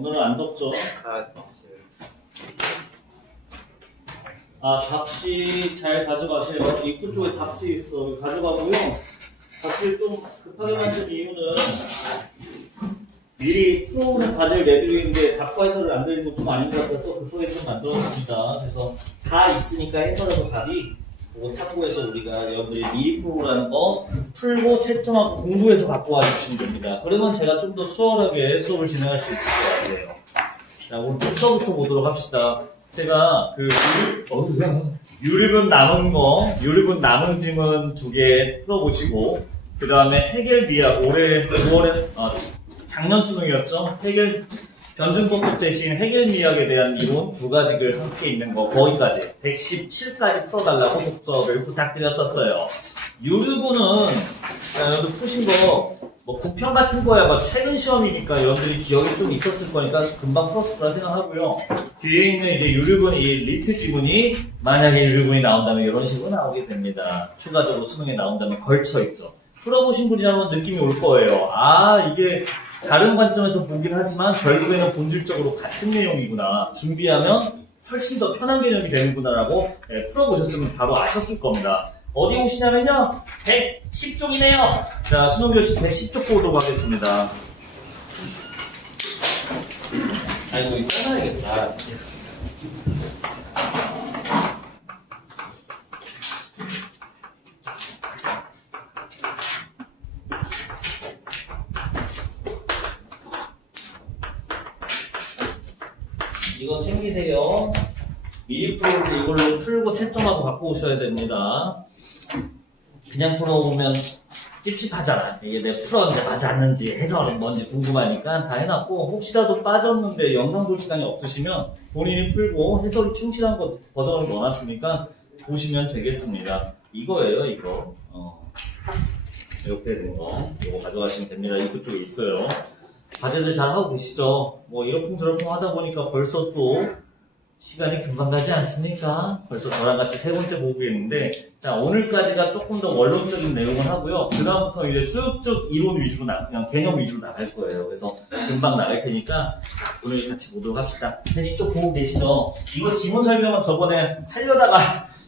오늘은 안 덥죠? 답지 잘 가져가세요. 입구 쪽에 답지 있어. 가져가고요. 답지를 좀 급하게 만든 이유는 미리 풀어오는 과제를 내드리는데 답과 해설을 안 드리는 건 좀 아닌 것 같아서 급하게 좀 만들었습니다. 그래서 다 있으니까 해설하고 답이 그거 참고해서 우리가 여러분들이 미리 풀어오라는 거 풀고 채점하고 공부해서 갖고 와주시면 됩니다. 그러면 제가 좀 더 수월하게 수업을 진행할 수 있을 것 같아요. 자, 오늘 독서부터 보도록 합시다. 제가 유리분 남은 질문 2개 풀어보시고, 그 다음에 해결 미학, 올해 9월에, 작년 수능이었죠? 변증법칙 제시인 해결 미학에 대한 이론 2가지를 함께 있는 거, 거기까지, 117까지 풀어달라고 독서를 부탁드렸었어요. 유리분은, 자, 여러분들 푸신 거, 구평 같은 거야, 최근 시험이니까 여러분들이 기억이 좀 있었을 거니까 금방 풀었을 거라 생각하고요. 뒤에 있는 이제 유류분, 이 리트 지문이 만약에 유류분이 나온다면 이런 식으로 나오게 됩니다. 추가적으로 수능에 나온다면 걸쳐있죠. 풀어보신 분이라면 느낌이 올 거예요. 이게 다른 관점에서 보긴 하지만 결국에는 본질적으로 같은 내용이구나. 준비하면 훨씬 더 편한 개념이 되는구나라고 풀어보셨으면 바로 아셨을 겁니다. 어디 오시냐면요, 110쪽이네요. 자, 수능교실 110쪽 보도록 하겠습니다. 아이고, 이거 써놔야겠다. 이거 챙기세요. 미리 풀고 이걸로 풀고 채점하고 갖고 오셔야 됩니다. 그냥 풀어보면 찝찝하잖아. 이게 내가 풀었는데 맞았는지 해설은 뭔지 궁금하니까 다 해놨고, 혹시라도 빠졌는데 영상 볼 시간이 없으시면 본인이 풀고 해설이 충실한 거 버전을 넣어놨으니까 보시면 되겠습니다. 이거예요, 이거. 이렇게 된 거. 이거 가져가시면 됩니다. 입구 쪽에 있어요. 과제들 잘 하고 계시죠? 이러쿵저러쿵 하다 보니까 벌써 또 시간이 금방 가지 않습니까? 벌써 저랑 같이 3번째 보고 있는데, 자, 오늘까지가 조금 더 원론적인 내용을 하고요. 그 다음부터 이제 쭉쭉 이론 위주로 그냥 개념 위주로 나갈 거예요. 그래서 금방 나갈 테니까 오늘 같이 보도록 합시다. 쪽 보고 계시죠? 이거 지문 설명은 저번에 하려다가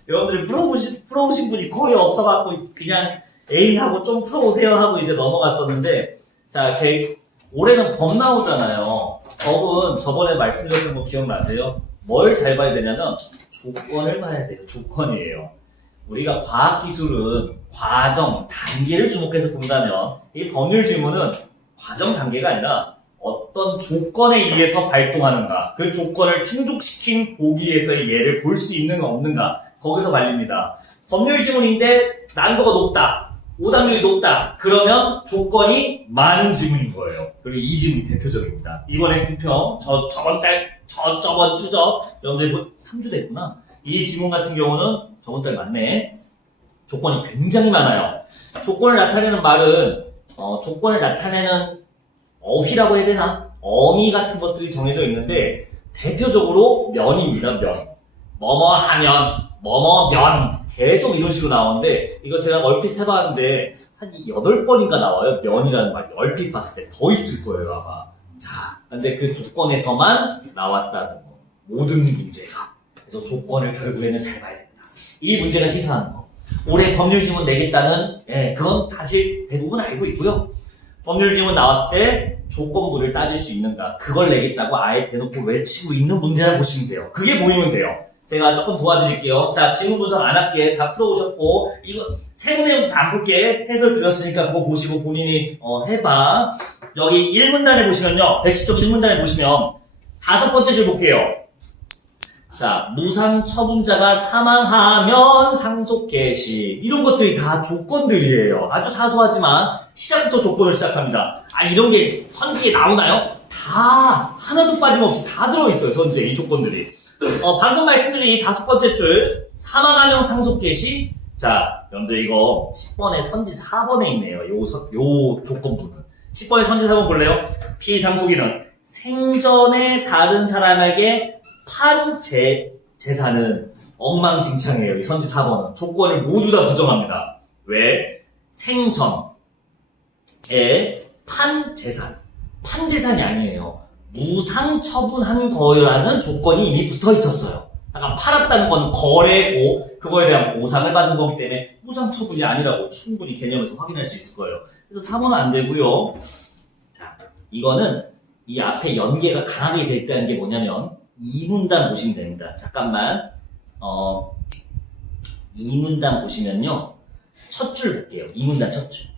여러분들이 풀어오신 분이 거의 없어갖고 그냥 A하고 좀 풀어오세요 하고 이제 넘어갔었는데, 자, 올해는 법 나오잖아요. 법은 저번에 말씀드렸던 거 기억나세요? 뭘 잘 봐야 되냐면 조건을 봐야 돼요. 조건이에요. 우리가 과학기술은 과정, 단계를 주목해서 본다면 이 법률 지문은 과정, 단계가 아니라 어떤 조건에 의해서 발동하는가, 그 조건을 충족시킨 보기에서의 예를 볼 수 있는가 없는가, 거기서 발립니다. 법률 지문인데 난도가 높다, 오답률이 높다, 그러면 조건이 많은 지문인 거예요. 그리고 이 지문이 대표적입니다. 이번에 구평, 저번 주죠? 여러분들 3주 됐구나. 이 지문 같은 경우는 저번 달 맞네. 조건이 굉장히 많아요. 조건을 나타내는 말은, 조건을 나타내는 어휘라고 해야 되나? 어미 같은 것들이 정해져 있는데, 대표적으로 면입니다, 면. 뭐뭐 하면, 뭐뭐면. 계속 이런 식으로 나오는데, 이거 제가 얼핏 세봤는데, 한 8번인가 나와요. 면이라는 말이. 얼핏 봤을 때 더 있을 거예요, 아마. 자, 근데 그 조건에서만 나왔다는 거. 모든 문제가. 그래서 조건을 결국에는 잘 봐야 됩니다. 이 문제가 시사하는 거. 올해 법률지문 내겠다는, 그건 사실 대부분 알고 있고요. 법률지문 나왔을 때 조건부를 따질 수 있는가. 그걸 내겠다고 아예 대놓고 외치고 있는 문제라 보시면 돼요. 그게 보이면 돼요. 제가 조금 도와드릴게요. 자, 지문 분석 안 할게. 다 풀어오셨고, 이거 세부 내용부터 안 볼게. 해설 드렸으니까 그거 보시고 본인이 해봐. 여기 1문단에 보시면요, 110쪽 1문단에 보시면 5번째 줄 볼게요. 자, 무상 처분자가 사망하면 상속 개시. 이런 것들이 다 조건들이에요. 아주 사소하지만 시작부터 조건을 시작합니다. 이런 게 선지에 나오나요? 다 하나도 빠짐없이 다 들어있어요. 선지에 이 조건들이. 방금 말씀드린 이 5번째 줄, 사망하면 상속 개시. 자, 여러분들 이거 10번에 선지 4번에 있네요. 요 조건부는. 10번의 선지 4번 볼래요? 피상속인은 생전에 다른 사람에게 판 재산은 엉망진창이에요. 이 선지 4번은. 조건을 모두 다 부정합니다. 왜? 생전에 판 재산. 판 재산이 아니에요. 무상처분한 거라는 조건이 이미 붙어 있었어요. 약간 팔았다는 건 거래고 그거에 대한 보상을 받은 거기 때문에 무상처분이 아니라고 충분히 개념에서 확인할 수 있을 거예요. 그래서 3호는 안 되고요. 자, 이거는 이 앞에 연계가 강하게 돼 있다는 게 뭐냐면 이 문단 보시면 됩니다. 잠깐만. 이 문단 보시면요. 첫 줄 볼게요. 이 문단 첫 줄.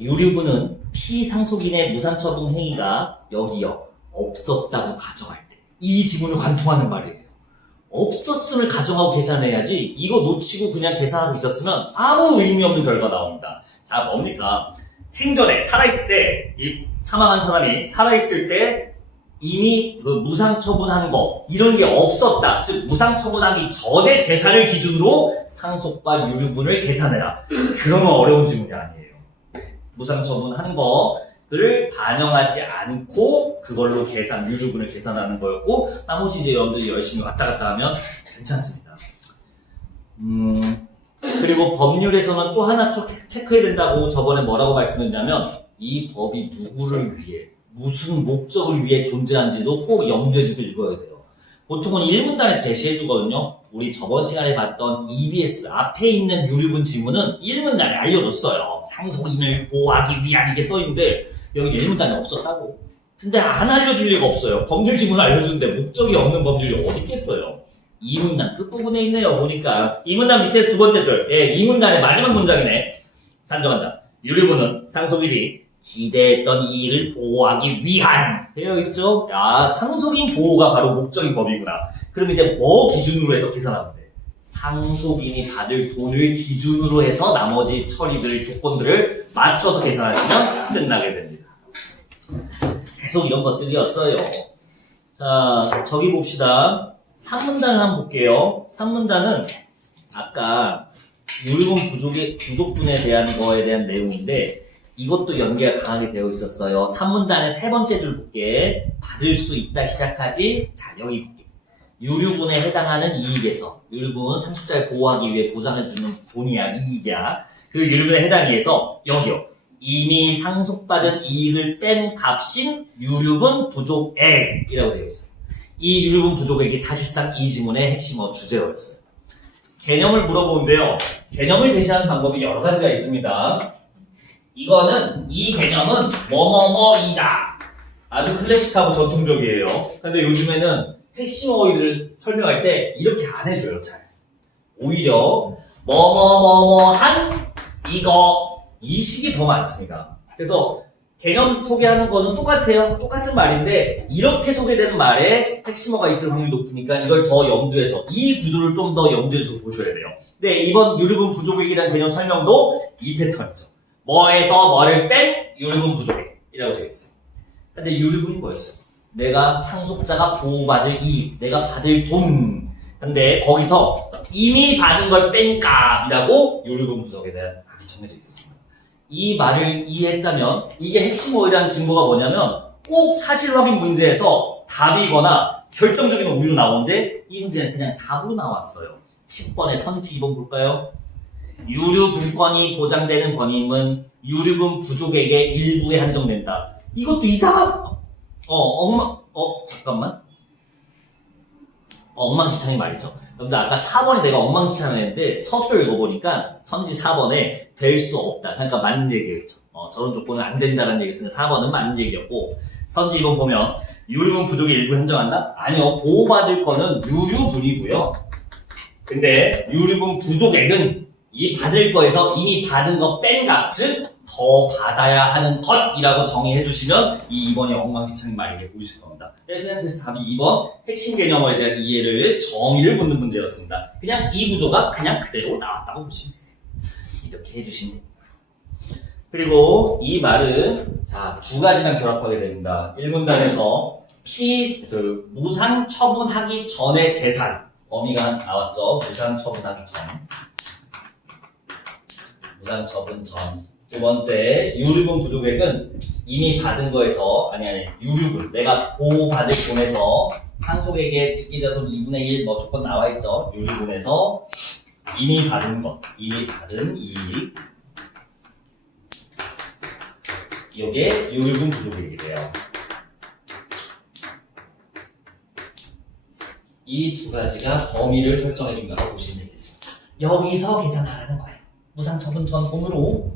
유류분은 피상속인의 무상처분 행위가 여기요. 없었다고 가정할 때. 이 지문을 관통하는 말이에요. 없었음을 가정하고 계산해야지 이거 놓치고 그냥 계산하고 있었으면 아무 의미 없는 결과 나옵니다. 자, 뭡니까? 생전에 살아있을 때, 이 사망한 사람이 살아있을 때 이미 그 무상처분한 거 이런 게 없었다. 즉 무상처분하기 전에 재산을 기준으로 상속과 유류분을 계산해라. 그러면 어려운 질문이 아니에요. 무상처분한 거를 반영하지 않고 그걸로 유류분을 계산하는 거였고 나머지 이제 여러분들이 열심히 왔다 갔다 하면 괜찮습니다. 그리고 법률에서는 또 하나 체크해야 된다고 저번에 뭐라고 말씀드렸냐면 이 법이 누구를 위해 무슨 목적을 위해 존재하는지도 꼭 염두해주고 읽어야 돼요. 보통은 1문단에서 제시해주거든요. 우리 저번 시간에 봤던 EBS 앞에 있는 유류분 지문은 1문단에 알려줬어요. 상속인을 보호하기 위한 이게 써있는데 여기 1문단에 없었다고. 근데 안 알려줄 리가 없어요. 법률 지문을 알려주는데 목적이 없는 법률이 어디 있겠어요. 2문단 끝부분에 있네요. 보니까 2문단 밑에서 두 번째 줄. 예, 2문단의 마지막 문장이네. 산정한다. 유류분은 상속인이 기대했던 이익을 보호하기 위한 되어 있죠? 야, 상속인 보호가 바로 목적인 법이구나. 그럼 이제 뭐 기준으로 해서 계산하면 돼? 상속인이 받을 돈을 기준으로 해서 나머지 처리들, 조건들을 맞춰서 계산하시면 끝나게 됩니다. 계속 이런 것들이었어요. 자, 저기 봅시다. 3문단을 한번 볼게요. 3문단은 아까 유류분 부족분에 대한 거에 대한 내용인데 이것도 연계가 강하게 되어 있었어요. 3문단의 세 번째 줄 볼게. 받을 수 있다 시작하지. 자, 여기 볼게. 유류분에 해당하는 이익에서 유류분 상속자를 보호하기 위해 보장해주는 돈이야, 이익이야. 그 유류분에 해당해서 여기요. 이미 상속받은 이익을 뺀 값인 유류분 부족액이라고 되어 있어요. 이 유류분 부족액이 사실상 이 지문의 핵심 주제였어요. 개념을 물어보는데요. 개념을 제시하는 방법이 여러 가지가 있습니다. 이거는 이 개념은 뭐뭐뭐이다. 아주 클래식하고 전통적이에요. 근데 요즘에는 핵심 어휘를 설명할 때 이렇게 안 해줘요, 잘. 오히려 뭐뭐뭐뭐한 이거 이 식이 더 많습니다. 그래서 개념 소개하는 거는 똑같아요. 똑같은 말인데 이렇게 소개되는 말에 핵심어가 있을 확률이 높으니까 이걸 더 염두해서 이 구조를 좀 더 염두해서 보셔야 돼요. 네, 이번 유류분 부족액이라는 개념 설명도 이 패턴이죠. 뭐에서 뭐를 뺀 유류분 부족액이라고 되어 있어요. 근데 유류분이 뭐였어요? 내가 상속자가 보호받을 이익, 내가 받을 돈. 근데 거기서 이미 받은 걸 뺀 값이라고 유류분 부족에 대한 답이 정해져 있었습니다. 이 말을 이해했다면 이게 핵심 어휘라는 증거가 뭐냐면 꼭 사실 확인 문제에서 답이거나 결정적인 오류로 나오는데 이 문제는 그냥 답으로 나왔어요. 10번의 선지 2번 볼까요? 유류 불권이 보장되는 권익은 유류분 부족에게 일부에 한정된다. 이것도 잠깐만. 엉망진창이 말이죠. 여러분들 아까 4번에 내가 엉망진창을 했는데 서술을 읽어보니까 선지 4번에 될 수 없다. 그러니까 맞는 얘기였죠. 저런 조건은 안 된다는 얘기였으니까 4번은 맞는 얘기였고 선지 2번 보면 유류분 부족에 일부 한정한다? 아니요. 보호받을 거는 유류분이고요. 근데 유류분 부족액은 이 받을 거에서 이미 받은 거 뺀 값, 즉 더 받아야 하는 것이라고 정의해 주시면 이 2번이 엉망진창인 말이 보이실 겁니다. 그냥 그래서 답이 2번 핵심 개념어에 대한 이해를 정의를 묻는 문제였습니다. 그냥 이 구조가 그냥 그대로 나왔다고 보시면 되세요. 이렇게 해주시면 됩니다. 그리고 이 말은 자, 두 가지랑 결합하게 됩니다. 1문단에서 무상 처분하기 전의 재산 범위가 나왔죠. 무상 처분하기 전. 무상 처분 전. 두 번째, 유류분 부족액은 이미 받은 거에서, 유류분. 내가 보호받을 돈에서 상속액의 직계자손 2분의 1 조건 나와있죠. 유류분에서 이미 받은 것, 이미 받은 이익. 이게 유류분 부족액이래요. 이 두 가지가 범위를 설정해 준다고 보시면 되겠습니다. 여기서 계산하라는 거예요. 무상처분 전 돈으로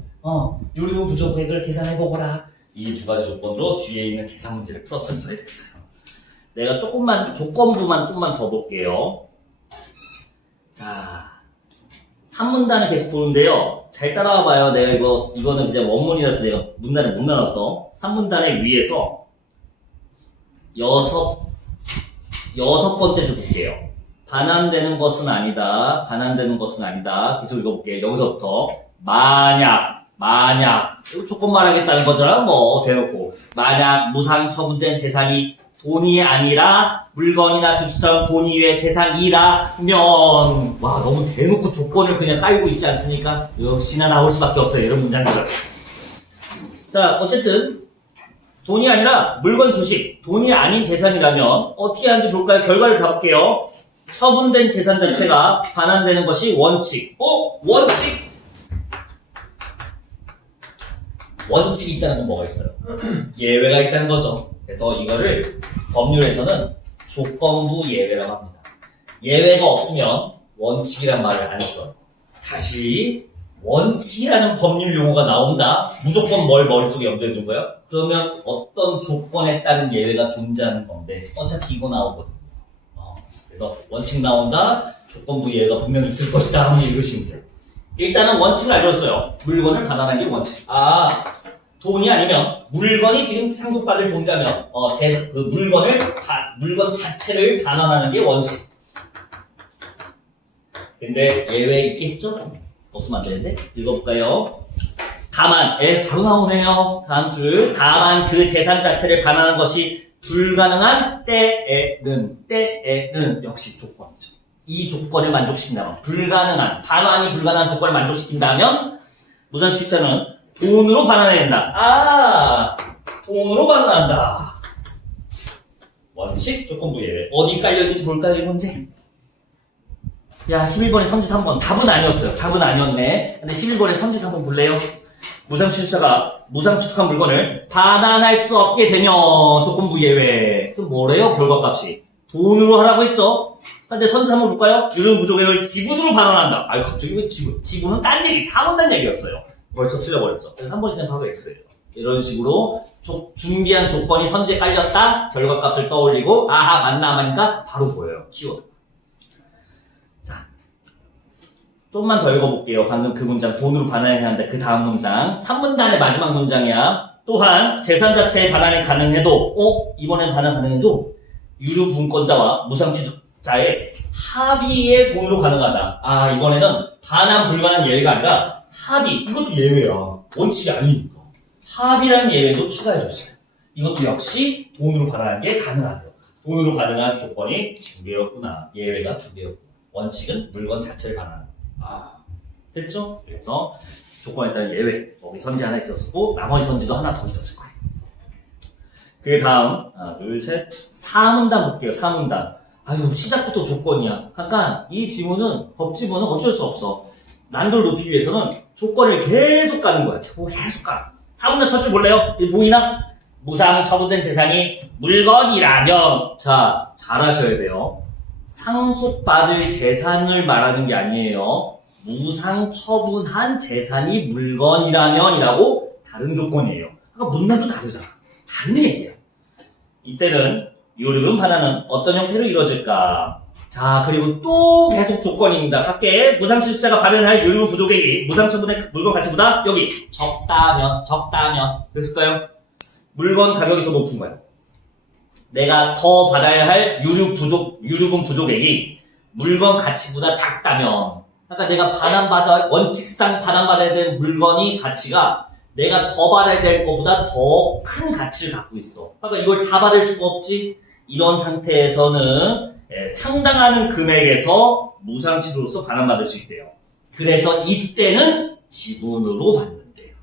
유류 부족액을 계산해 보거라. 이 두 가지 조건으로 뒤에 있는 계산 문제를 풀었을 써야 되겠어요. 내가 조금만 조건부만 좀만 더 볼게요. 자, 3문단을 계속 보는데요. 잘 따라와 봐요. 내가 이거는 이제 원문이라서 내가 문단을 못 나눴어. 3문단의 위에서 여섯 번째 줄 볼게요. 반환되는 것은 아니다. 반환되는 것은 아니다. 계속 읽어볼게요. 여기서부터 만약 이거 조건 말하겠다는 거잖아. 뭐 대놓고 만약 무상 처분된 재산이 돈이 아니라 물건이나 주식처럼 돈 이외의 재산이라면 와 너무 대놓고 조건을 그냥 깔고 있지 않습니까? 역시나 나올 수밖에 없어요. 이런 문장들. 자 어쨌든 돈이 아니라 물건 주식 돈이 아닌 재산이라면 어떻게 하는지 볼까요? 결과를 가볼게요. 처분된 재산 자체가 반환되는 것이 원칙. 원칙이 있다는 건 뭐가 있어요? 예외가 있다는 거죠. 그래서 이거를 법률에서는 조건부 예외라고 합니다. 예외가 없으면 원칙이란 말을 안 써요. 다시 원칙이라는 법률 용어가 나온다? 무조건 뭘 머릿속에 염두에 둔 거예요? 그러면 어떤 조건에 따른 예외가 존재하는 건데 어차피 이거 나오거든요. 그래서 원칙 나온다? 조건부 예외가 분명히 있을 것이다 한번 읽으시면 돼요. 일단은 원칙을 알려줬어요. 물건을 반환하는 게 원칙. 돈이 아니면 물건이 지금 상속받을 돈이라면 그 물건 자체를 반환하는 게 원칙. 근데 예외 있겠죠? 없으면 안 되는데 읽어볼까요? 다만 바로 나오네요. 다음 줄 다만 그 재산 자체를 반환하는 것이 불가능한 때에는 역시 조건이죠. 이 조건을 만족시킨다면 반환이 불가능한 조건을 만족시킨다면 무상취득자는 돈으로 반환해야 된다. 돈으로 반환한다. 원칙, 조건부 예외. 어디 깔려있는지 볼까요, 이 문제? 야, 11번에 선지 3번. 답은 아니었어요. 답은 아니었네. 근데 11번에 선지 3번 볼래요? 무상취득자가 무상취득한 물건을 반환할 수 없게 되면 조건부 예외. 그럼 뭐래요, 결과값이? 돈으로 하라고 했죠? 근데 선지 3번 볼까요? 유류 부족액을 지분으로 반환한다. 갑자기 왜 지분? 지분은 딴 얘기, 3원단 얘기였어요. 벌써 틀려버렸죠. 그래서 3번이 그냥 바로 X예요. 이런 식으로 준비한 조건이 선지에 깔렸다. 결과값을 떠올리고 맞나 하니까 바로 보여요. 키워드. 자, 좀만 더 읽어볼게요. 방금 그 문장 돈으로 반환해야 한다. 그 다음 문장 3문단의 마지막 문장이야. 또한 재산 자체의 반환이 가능해도 이번엔 반환 가능해도 유류 분권자와 무상취득자의 합의의 돈으로 가능하다. 이번에는 반환 불가능한 예외가 아니라 합의, 이것도 예외야. 원칙이 아니니까. 합의라는 예외도 추가해줬어요. 이것도 역시 돈으로 반환하는 게 가능하대요. 돈으로 가능한 조건이 두 개였구나. 예외가 두 개였구나. 원칙은 물건 자체를 반환하는 거. 됐죠? 그래서 조건에 따른 예외. 여기 선지 하나 있었고, 나머지 선지도 하나 더 있었을 거예요. 그 다음, 하나, 둘, 셋. 4문단 볼게요, 4문단. 시작부터 조건이야. 잠깐, 이 지문은, 법지문은 어쩔 수 없어. 난도를 높이기 위해서는 조건을 계속 가는 거야. 계속 가. 4문단 첫 줄 볼래요? 보이나? 무상 처분된 재산이 물건이라면 자, 잘 하셔야 돼요. 상속받을 재산을 말하는 게 아니에요. 무상 처분한 재산이 물건이라면이라고 다른 조건이에요. 그러니까 문단도 다르잖아. 다른 얘기야. 이때는 유류분 반환은 어떤 형태로 이루어질까? 자, 그리고 또 계속 조건입니다. 각계 무상취득자가 발행할 유류 부족액이 무상처분의 물건 가치보다 여기 적다면 됐을까요? 물건 가격이 더 높은 거야. 내가 더 받아야 할 유류분 부족액이 물건 가치보다 작다면, 그러니까 내가 원칙상 반환받아야 될 물건이 가치가 내가 더 받아야 될 것보다 더 큰 가치를 갖고 있어. 그러니까 이걸 다 받을 수가 없지. 이런 상태에서는 상당한 금액에서 무상취득으로서 반환받을 수 있대요. 그래서 이때는 지분으로 받는데요.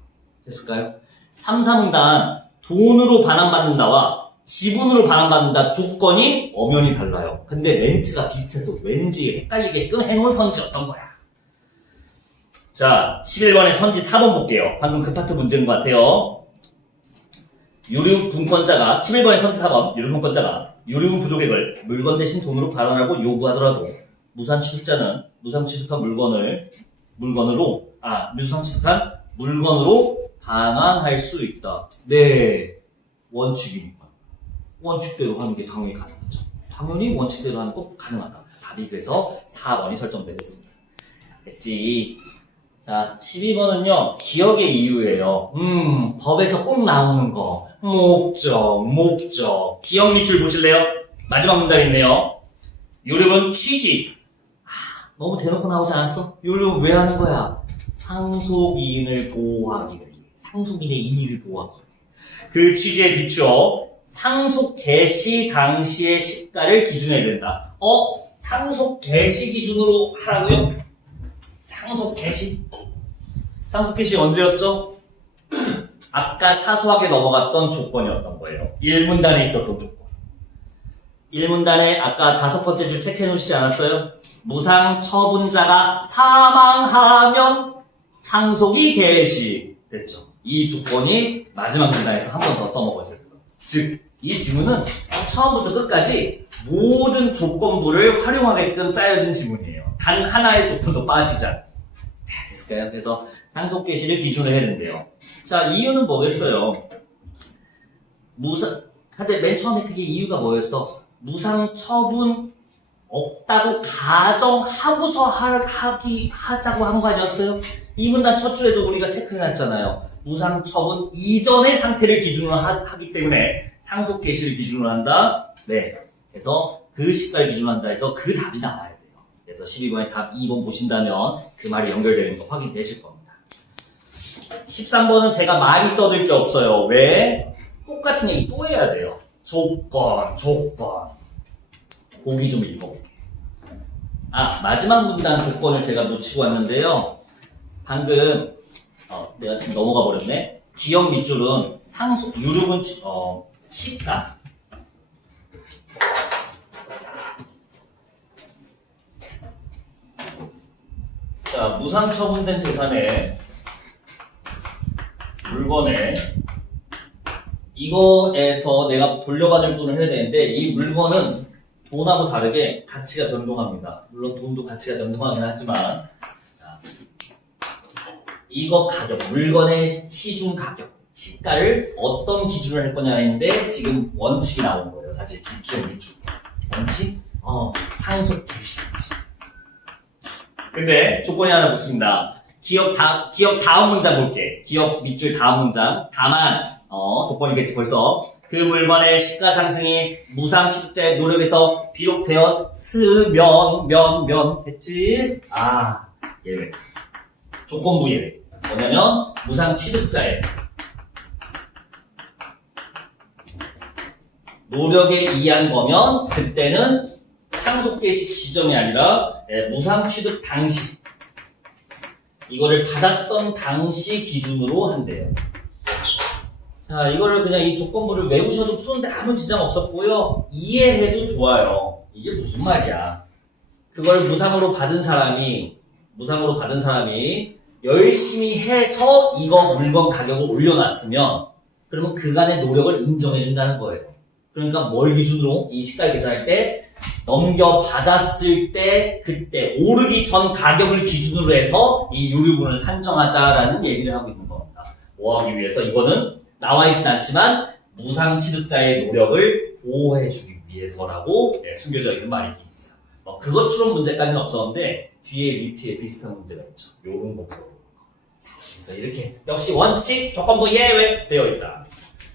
됐을까요? 3, 4문단 돈으로 반환받는다와 지분으로 반환받는다 조건이 엄연히 달라요. 근데 멘트가 비슷해서 왠지 헷갈리게끔 해놓은 선지였던 거야. 자, 11번의 선지 4번 볼게요. 방금 그 파트 문제인 것 같아요. 유류분권자가 11번의 선지 4번 유류분권자가 유류분 부족액을 물건 대신 돈으로 반환하고 요구하더라도 무상 취득한 물건으로 반환할 수 있다. 네, 원칙이니까. 원칙대로 하는 게 당연히 가능하죠. 당연히 원칙대로 하는 거 가능하다. 답이 그래서 4번이 설정되어 있습니다. 됐지? 자, 12번은요, 기억의 이유예요. 법에서 꼭 나오는 거. 목적. 기억 밑줄 보실래요? 마지막 문장 있네요. 요령은 취지. 너무 대놓고 나오지 않았어? 요령은 왜 하는 거야? 상속이인을 보호하기 위해. 상속인의 이의를 보호하기 위해. 그 취지에 비추어 상속 개시 당시의 시가를 기준해야 된다. 상속 개시 기준으로 하라고요? 상속 개시 언제였죠? 아까 사소하게 넘어갔던 조건이었던 거예요. 1문단에 있었던 조건. 1문단에 아까 5번째 줄 체크해 놓으시지 않았어요? 무상 처분자가 사망하면 상속이 개시됐죠. 이 조건이 마지막 문단에서 한 번 더 써먹어야 돼요. 즉, 이 지문은 처음부터 끝까지 모든 조건부를 활용하게끔 짜여진 지문이에요. 단 하나의 조건도 빠지지 않고. 자, 됐을까요? 그래서 상속 개시를 기준으로 해야 된대요. 자, 이유는 뭐겠어요? 근데 맨 처음에 그게 이유가 뭐였어? 무상 처분 없다고 가정하고서 하자고 한 거 아니었어요? 이 문단 첫 줄에도 우리가 체크해놨잖아요. 무상 처분 이전의 상태를 기준으로 하기 때문에 상속 개시를 기준으로 한다. 네. 그래서 그 시가를 기준으로 한다 해서 그 답이 나와야 돼요. 그래서 12번의 답 2번 보신다면 그 말이 연결되는 거 확인되실 겁니다. 13번은 제가 많이 떠들 게 없어요. 왜? 똑같은 얘기 또 해야 돼요. 조건. 보기 좀 읽어볼게요. 마지막 문단 조건을 제가 놓치고 왔는데요. 방금 내가 지금 넘어가 버렸네. 기억 밑줄은 유류분 시가. 자, 무상 처분된 재산에 물건에 이거에서 내가 돌려받을 돈을 해야 되는데 이 물건은 돈하고 다르게 가치가 변동합니다. 물론 돈도 가치가 변동하긴 하지만 자, 이거 가격, 물건의 시중 가격, 시가를 어떤 기준으로 할 거냐 했는데 지금 원칙이 나온 거예요. 사실 기억 밑줄 원칙? 상속 개시. 근데 조건이 하나 붙습니다. 기억 다음 문장 볼게. 기억 밑줄 다음 문장. 다만 조건이겠지 벌써. 그 물건의 시가 상승이 무상 취득자의 노력에서 비롯되었으면 됐지? 예외. 조건부 예외. 뭐냐면 무상 취득자의 노력에 의한 거면 그때는 상속 개시 지점이 아니라 무상 취득 당시 이거를 받았던 당시 기준으로 한대요. 자, 이거를 그냥 이 조건부를 외우셔도 푸는데 아무 지장 없었고요. 이해해도 좋아요. 이게 무슨 말이야. 그걸 무상으로 받은 사람이 열심히 해서 이거 물건 가격을 올려놨으면 그러면 그간의 노력을 인정해준다는 거예요. 그러니까 뭘 기준으로 이 시가를 계산할 때 넘겨받았을 때 그때 오르기 전 가격을 기준으로 해서 이 유류분을 산정하자라는 얘기를 하고 있는 겁니다. 뭐 하기 위해서? 이거는 나와있진 않지만 무상 취득자의 노력을 보호해주기 위해서라고 숨겨져 있는 말이 있어요. 그것처럼 문제까지는 없었는데 뒤에 밑에 비슷한 문제가 있죠. 요런 거. 그래서 이렇게 역시 원칙, 조건부 예외 되어 있다.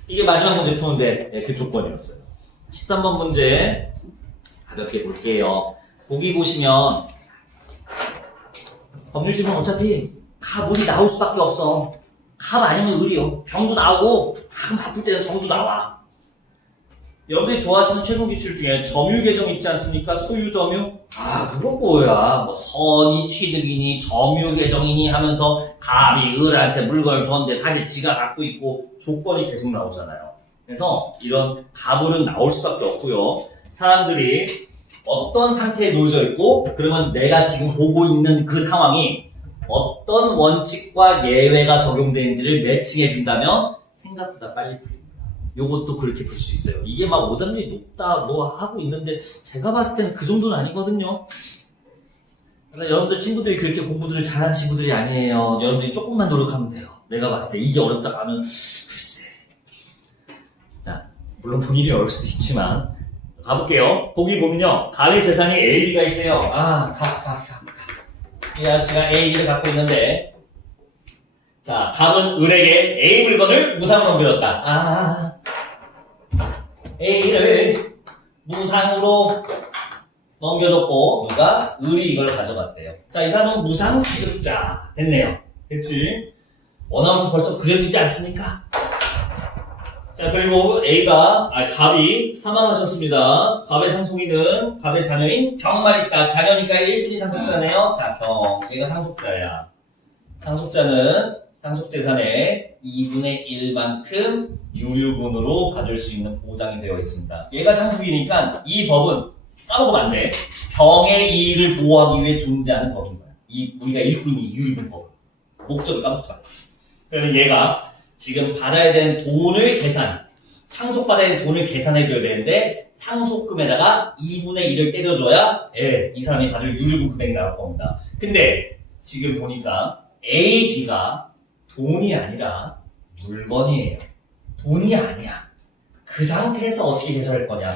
이게 마지막 문제 푸는데 그 조건이었어요. 13번 문제 가볍게 볼게요. 보기 보시면 법률집은 어차피 갑이 나올 수밖에 없어. 갑 아니면 을이요. 병도 나오고 가끔 바쁠 때는 정도 나와. 여러분이 좋아하시는 최근 기출 중에 점유 계정 있지 않습니까? 소유 점유? 그건 뭐야. 뭐 선의 취득이니 점유 계정이니 하면서 갑이 을한테 물건을 줬는데 사실 지가 갖고 있고 조건이 계속 나오잖아요. 그래서 이런 갑을은 나올 수밖에 없고요. 사람들이 어떤 상태에 놓여져 있고 그러면 내가 지금 보고 있는 그 상황이 어떤 원칙과 예외가 적용되는지를 매칭해 준다면 생각보다 빨리 풀립니다. 요것도 그렇게 풀 수 있어요. 이게 막 오답률이 높다 뭐 하고 있는데 제가 봤을 때는 그 정도는 아니거든요. 그러니까 여러분들 친구들이 그렇게 공부들을 잘하는 친구들이 아니에요. 여러분들이 조금만 노력하면 돼요. 내가 봤을 때 이게 어렵다 하면 글쎄. 자, 물론 본인이 어려울 수도 있지만 가볼게요. 보기 보면요. 가의 재산이 A, B가 있어요. 이 아저씨가 A, B를 갖고 있는데 자, 갑은 을에게 A 물건을 무상으로 넘겨줬다. A를 무상으로 넘겨줬고 누가? 을이 이걸 가져갔대요. 자, 이 사람은 무상 취득자 됐네요. 됐지? 원하면 벌써 그려지지 않습니까? 자, 그리고 갑이 사망하셨습니다. 갑의 상속인은 갑의 자녀인 병말이다. 자녀니까 1순위 상속자네요. 자, 병. 얘가 상속자야. 상속자는 상속재산의 2분의 1만큼 유류분으로 받을 수 있는 보장이 되어 있습니다. 얘가 상속이니까 이 법은 까먹으면 안 돼. 병의 이익을 보호하기 위해 존재하는 법인 거야. 우리가 읽고 있는 유류분 법. 목적을 까먹지 마. 그러면 얘가 지금 받아야 되는 돈을 상속받아야 되는 돈을 계산해줘야 되는데 상속금에다가 2분의 1을 때려줘야 이 사람이 받을 유류분 금액이 나올 겁니다. 근데 지금 보니까 A, B가 돈이 아니라 물건이에요. 돈이 아니야. 그 상태에서 어떻게 계산할 거냐?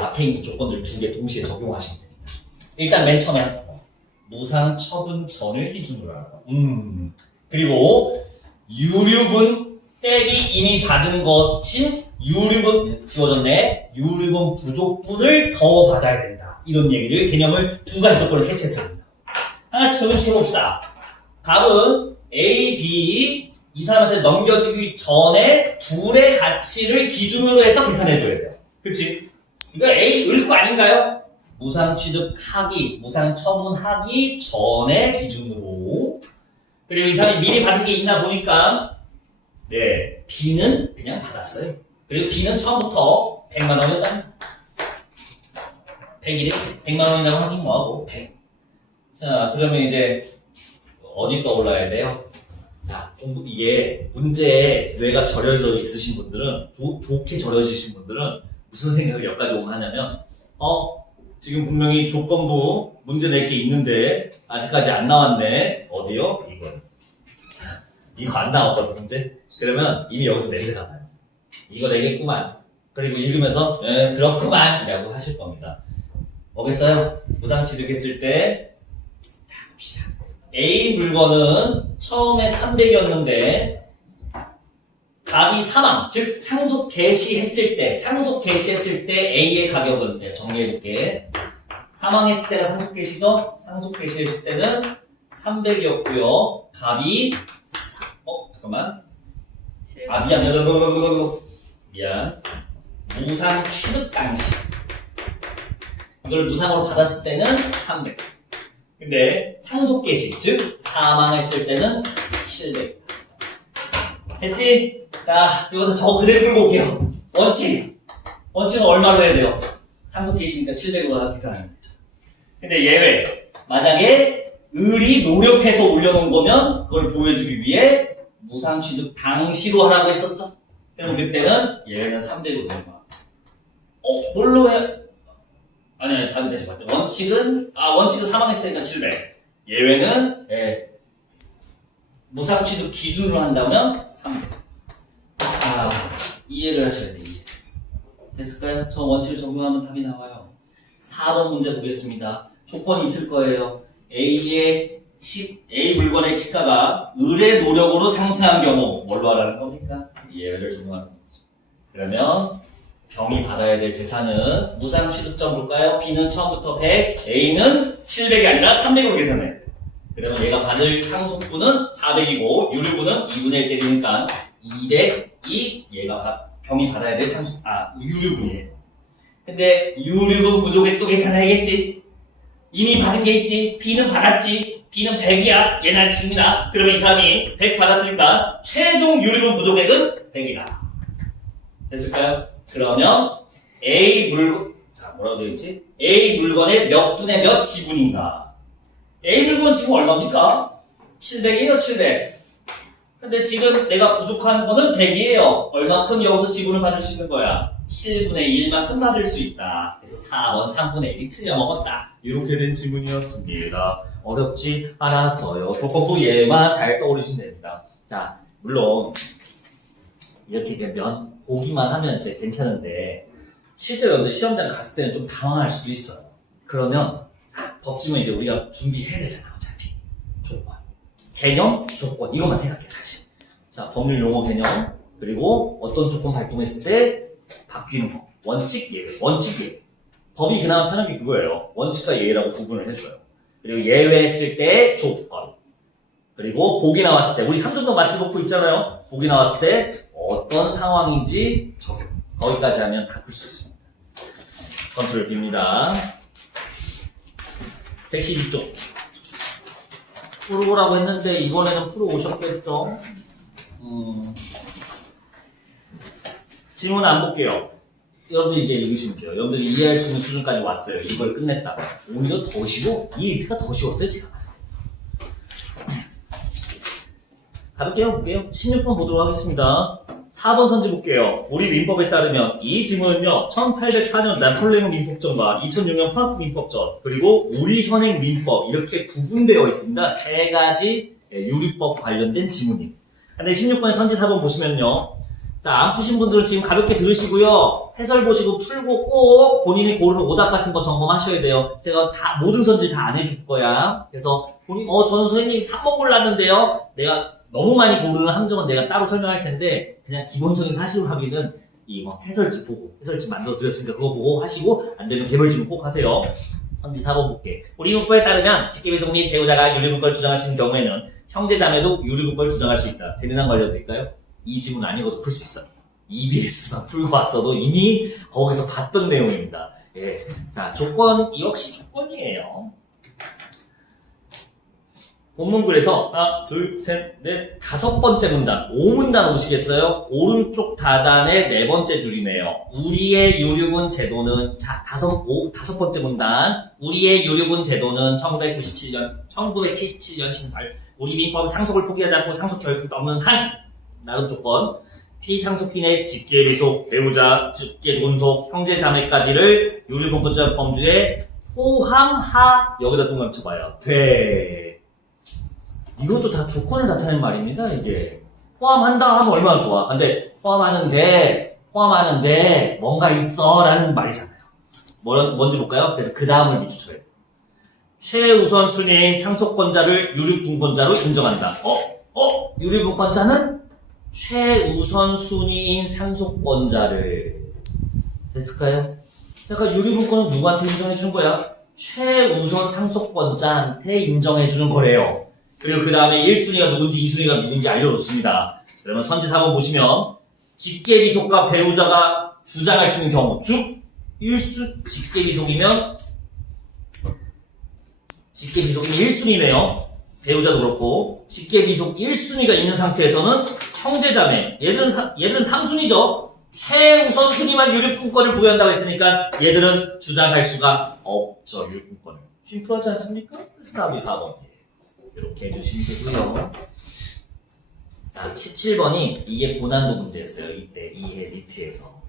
앞에 있는 조건들 2개 동시에 적용하시면 됩니다. 일단 맨 처음에 무상 처분 전을 기준으로 하라고. 그리고 유류분 빼기 이미 받은 것인 유류분 지워졌네. 유류분 부족분을 더 받아야 된다. 이런 얘기를 개념을 2가지 조건을 캐치했습니다. 하나씩 적용시켜 봅시다. 갑은 A, B 이 사람한테 넘겨지기 전에 둘의 가치를 기준으로 해서 계산해줘야 돼요. 그치? 이거 A, 을거 아닌가요? 무상취득하기, 무상처분하기 전의 기준으로. 그리고 이 사람이 미리 받은 게 있나 보니까 B는 그냥 받았어요. 그리고 B는 처음부터 100만 원이었다. 100이래? 100만 원이라고 하긴 뭐하고 100. 자, 그러면 이제 어디 떠올라야 돼요? 자, 이게 문제에 뇌가 절여져 있으신 분들은, 좋게 절여지신 분들은 무슨 생각을 여기까지 오고 하냐면, 지금 분명히 조건부 문제 낼 게 있는데, 아직까지 안 나왔네. 어디요? 이거 안 나왔거든, 문제? 그러면 이미 여기서 냄새가 나요. 이거 내겠구만. 그리고 읽으면서, 그렇구만! 이라고 하실 겁니다. 뭐겠어요? 무상취득했을 때, 자, 봅시다. A 물건은 처음에 300이었는데 갑이 사망, 즉 상속 개시했을 때 A의 가격은 정리해볼게. 사망했을 때가 상속 개시죠? 상속 개시했을 때는 300이었고요. 갑이 잠깐만. 미안. 무상 취득 당시 이걸 무상으로 받았을 때는 300. 근데 상속 개시, 즉 사망했을 때는 700. 됐지? 자, 이것도 저 그대로 끌고 올게요. 원칙은 얼마로 해야 돼요? 상속 개시니까 700으로 계산하면 되죠. 근데 예외. 만약에 을이 노력해서 올려놓은 거면 그걸 보여주기 위해 무상취득 당시로 하라고 했었죠? 그럼 그때는 예외는 300으로 되는 거야. 뭘로 해? 아니, 다른 데서 봤대. 원칙은 사망했을 때니까 700. 예외는, 무상취득 기준으로 한다면 300. 이해를 하셔야 돼, 이해. 됐을까요? 저 원칙을 적용하면 답이 나와요. 4번 문제 보겠습니다. 조건이 있을 거예요. A 물건의 시가가 을의 노력으로 상승한 경우, 뭘로 하라는 겁니까? 예외를 적용하는 거죠. 그러면, 병이 받아야 될 재산은 무상 취득점 볼까요? B는 처음부터 100, A는 700이 아니라 300으로 계산해요. 그러면 얘가 받을 상속분은 400이고 유류분은 2분의 1 때리니까 202 얘가 병이 받아야 될 유류분이에요. 근데 유류분 부족에 또 계산해야겠지. 이미 받은 게 있지. B는 받았지. B는 100이야. 얘는 칩니다. 그러면 이 사람이 100 받았으니까 최종 유류분 부족액은 100이다. 됐을까요? 그러면 A 뭐라고 되어 있지? A 물건의 몇 분의 몇 지분인가? A 물건 지분 얼마입니까? 700이에요, 700. 근데 지금 내가 부족한 거는 100이에요. 얼만큼 여기서 지분을 받을 수 있는 거야? 7분의 1만큼 받을 수 있다. 그래서 4번 3분의 1이 틀려먹었다. 이렇게 된 지문이었습니다. 어렵지 않았어요. 조건부 예만 잘 떠올리시면 됩니다. 자, 물론 이렇게 그냥 보기만 하면 이제 괜찮은데 실제로 여러분들 시험장 갔을 때는 좀 당황할 수도 있어요. 그러면 법칙은 이제 우리가 준비해야 되잖아. 어차피 조건, 개념, 조건 이것만 생각해 사실. 자, 법률 용어 개념 그리고 어떤 조건 발동했을 때 바뀌는 법, 원칙, 예외, 원칙, 예외. 법이 그나마 편한 게 그거예요. 원칙과 예외라고 구분을 해줘요. 그리고 예외했을 때 조건. 그리고 복이 나왔을 때 우리 3점도 맞춰놓고 있잖아요. 복이 나왔을 때 어떤 상황인지 적용. 거기까지 하면 다 풀 수 있습니다. 컨트롤 B입니다. 112쪽. 풀어보라고 했는데 이번에는 풀어오셨겠죠? 질문 안 볼게요. 여러분들 이제 읽으시면 돼요. 여러분들이 이해할 수 있는 수준까지 왔어요. 이걸 끝냈다가. 오히려 더 쉬워. 이 힌트가 더 쉬웠어요. 제가 봤을 때. 가볍게 볼게요. 16번 보도록 하겠습니다. 4번 선지 볼게요. 우리 민법에 따르면 이 지문은요. 1804년 나폴레옹 민법전과 2006년 프랑스 민법전 그리고 우리 현행 민법 이렇게 구분되어 있습니다. 세 가지 유리법 관련된 지문입니다. 근데 16번의 선지 4번 보시면요. 자, 안 푸신 분들은 지금 가볍게 들으시고요. 해설 보시고 풀고 꼭 본인이 고르는 오답 같은 거 점검하셔야 돼요. 제가 다 모든 선지 다 안 해줄 거야. 그래서 본인 저는 선생님 3번 골랐는데요. 내가 너무 많이 고르는 함정은 내가 따로 설명할 텐데 그냥 기본적인 사실 확인은 이거 해설지 보고 해설지 만들어 드렸으니까 그거 보고 하시고 안 되면 개별지문 꼭 하세요. 선지 4번 볼게. 우리 민법에 따르면 직계비속 및 배우자가 유리분권을 주장할 수 있는 경우에는 형제자매도 유리분권을 주장할 수 있다. 재미난 거 알려드릴까요? 이 지문 아니고도 풀 수 있어요. EBS만 풀고 왔어도 이미 거기서 봤던 내용입니다. 예. 자, 조건 역시 조건이에요. 본문글에서 하나, 둘, 셋, 넷, 5번째 문단, 5문단 오시겠어요? 오른쪽 다단의 4번째 줄이네요. 우리의 유류분 제도는 자, 5번째 문단. 우리의 유류분 제도는 1977년 신설. 우리 민법은 상속을 포기하지 않고 상속 결핍도 없는 한 나름 조건. 피상속인의 직계비속, 배우자, 직계존속, 형제자매까지를 유류분권자 범주에 포함하 여기다 동그라미 쳐봐요. 돼. 이것도 다 조건을 나타내는 말입니다, 이게. 포함한다 하면 얼마나 좋아. 근데 포함하는데 뭔가 있어 라는 말이잖아요. 뭔지 볼까요? 그래서 그 다음을 비추쳐야 돼요. 최우선 순위인 상속권자를 유류분권자로 인정한다. 유류분권자는 최우선 순위인 상속권자를 됐을까요? 그러니까 유류분권은 누구한테 인정해주는 거야? 최우선 상속권자한테 인정해주는 거래요. 그리고 그 다음에 1순위가 누군지 2순위가 누군지 알려줬습니다. 그러면 선지 4번 보시면 직계비속과 배우자가 주장할 수 있는 경우 즉 직계비속이면 1순위네요. 배우자도 그렇고 직계비속 1순위가 있는 상태에서는 형제자매 얘들은 3순위죠. 최우선 순위만 유류분권을 부여한다고 했으니까 얘들은 주장할 수가 없죠. 유류분권을. 심플하지 않습니까? 그래서 답이 4번 이렇게 해주시면 되고요. 자, 17번이 이게 고난도 문제였어요. 이때 이해 리트에서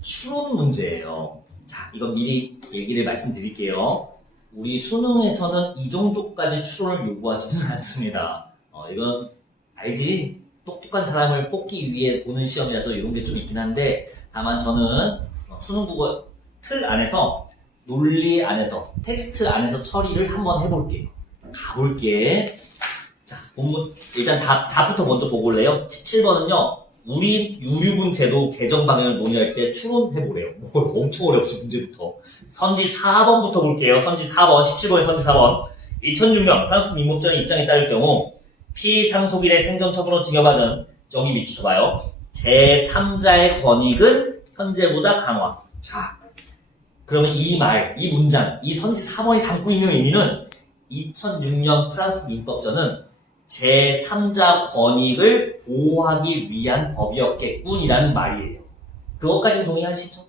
추론 문제예요. 자, 이건 미리 얘기를 말씀드릴게요. 우리 수능에서는 이 정도까지 추론을 요구하지는 않습니다. 이건 알지? 똑똑한 사람을 뽑기 위해 보는 시험이라서 이런 게 좀 있긴 한데 다만 저는 수능국어 틀 안에서 논리 안에서 텍스트 안에서 처리를 한번 해볼게요. 가볼게. 자, 본문 일단 답부터 먼저 보고 올래요? 17번은요. 우리 유류분 제도 개정 방향을 논의할 때 추론해보래요. 엄청 어렵죠, 문제부터. 선지 4번부터 볼게요. 선지 4번, 17번의 선지 4번. 2006년 프랑스 민법전의 입장에 따를 경우 피상속인의 생존처분으로 증여받은 여기 밑줄쳐봐요. 제3자의 권익은 현재보다 강화. 자, 그러면 이 문장, 이 선지 4번이 담고 있는 의미는 2006년 프랑스 민법전은 제3자 권익을 보호하기 위한 법이었겠군이라는 말이에요. 그것까지는 동의하시죠?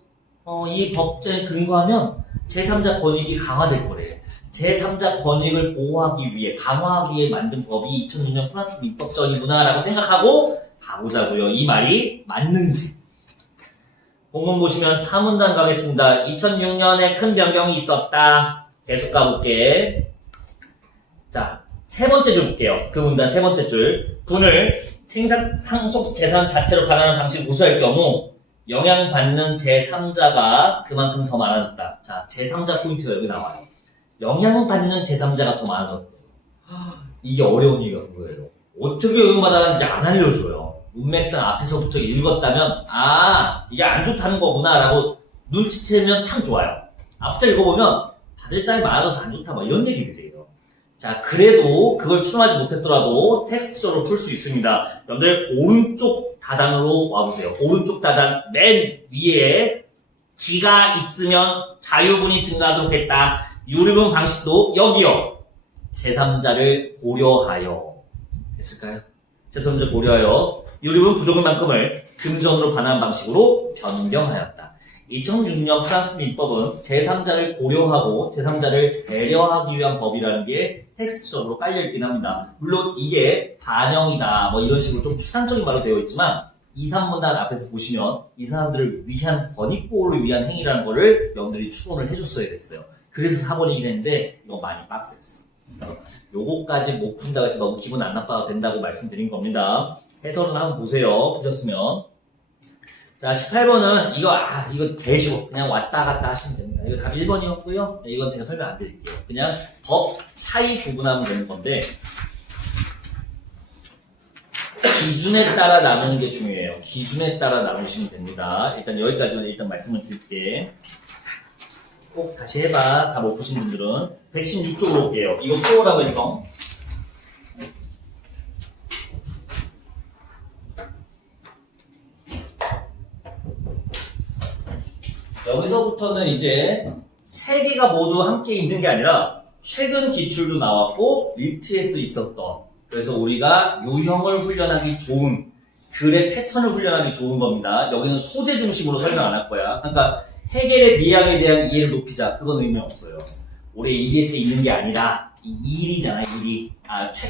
이 법전에 근거하면 제3자 권익이 강화될 거래요. 제3자 권익을 보호하기 위해 강화하기 위해 만든 법이 2006년 프랑스 민법전이구나라고 생각하고 가보자고요. 이 말이 맞는지. 본문 보시면 4문단 가겠습니다. 2006년에 큰 변경이 있었다. 계속 가볼게. 자, 세 번째 줄 볼게요. 그 문단 세 번째 줄. 분을 상속 재산 자체로 반환하는 방식을 고수할 경우 영향받는 제3자가 그만큼 더 많아졌다. 자, 제3자 포인트가 여기 나와요. 영향받는 제3자가 더 많아졌다. 이게 어려운 얘기가 그거예요. 어떻게 영향받았는지 안 알려줘요. 문맥상 앞에서부터 읽었다면 이게 안 좋다는 거구나 라고 눈치채면 참 좋아요. 앞부터 읽어보면 받을 사람이 많아져서 안 좋다 뭐 이런 얘기들이에요. 자, 그래도 그걸 추론하지 못했더라도 텍스트적으로 풀 수 있습니다. 여러분들 오른쪽 다단으로 와보세요. 오른쪽 다단 맨 위에 기가 있으면 자유분이 증가하도록 했다. 유리분 방식도 여기요. 제3자를 고려하여 됐을까요? 제3자 고려하여 유리분 부족만큼을 금전으로 반환하는 방식으로 변경하였다. 2006년 프랑스 민법은 제3자를 고려하고 제3자를 배려하기 위한 법이라는 게 텍스트적으로 깔려있긴 합니다. 물론 이게 반영이다 뭐 이런 식으로 좀 추상적인 말로 되어 있지만 2, 3문단 앞에서 보시면 이 사람들을 위한 권익보호를 위한 행위라는 거를 여러분들이 추론을 해줬어야 됐어요. 그래서 4번이긴 했는데 이거 많이 빡셌어. 그래서 요거까지 못 푼다고 해서 너무 기분 안 나빠도 된다고 말씀드린 겁니다. 해설은 한번 보세요. 보셨으면. 자, 18번은 이거 대시고 그냥 왔다 갔다 하시면 됩니다. 이거 답 1번이었고요. 이건 제가 설명 안 드릴게요. 그냥 법 차이 구분하면 되는 건데 기준에 따라 나누는 게 중요해요. 기준에 따라 나누시면 됩니다. 일단 여기까지는 일단 말씀을 드릴게. 꼭 다시 해봐. 다 못 보신 분들은 116쪽으로 올게요. 이거 풀어오라고 했어. 여기서부터는 이제 세 개가 모두 함께 있는 게 아니라 최근 기출도 나왔고 리트에도 있었던 그래서 우리가 유형을 훈련하기 좋은 글의 패턴을 훈련하기 좋은 겁니다. 여기는 소재 중심으로 설명 안 할 거야. 그러니까 해겔의 미학에 대한 이해를 높이자. 그건 의미 없어요. 올해 EBS에 있는 게 아니라 일이잖아. 일이.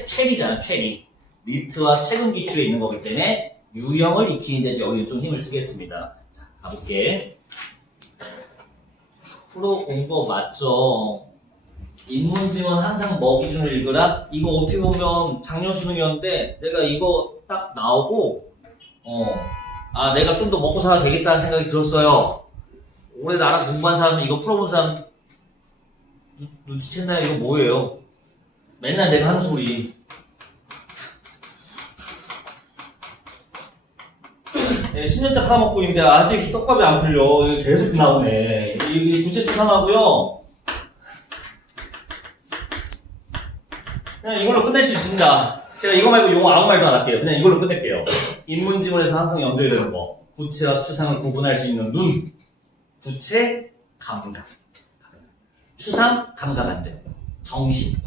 체리잖아. 체리. 리트와 최근 기출에 있는 거기 때문에 유형을 익히는데 여기는 좀 힘을 쓰겠습니다. 자, 가볼게. 풀어온 거 맞죠? 인문지문 항상 뭐 기준을 읽으라? 이거 어떻게 보면 작년 수능이었는데 내가 이거 딱 나오고 내가 좀 더 먹고 살아야 되겠다는 생각이 들었어요. 올해 나랑 공부한 사람은 이거 풀어본 사람 눈치챘나요? 이거 뭐예요? 맨날 내가 하는 소리. 네, 10년째 팔아먹고 있는데 아직 떡밥이 안 풀려. 이거 계속 나오네. 이 부채 추상하고요. 그냥 이걸로 끝낼 수 있습니다. 제가 이거 말고 용어 아무 말도 안 할게요. 그냥 이걸로 끝낼게요. 인문지문에서 항상 염두에 두는 거. 부채와 추상을 구분할 수 있는 눈. 부채, 감각. 추상, 감각 안 돼요. 정신,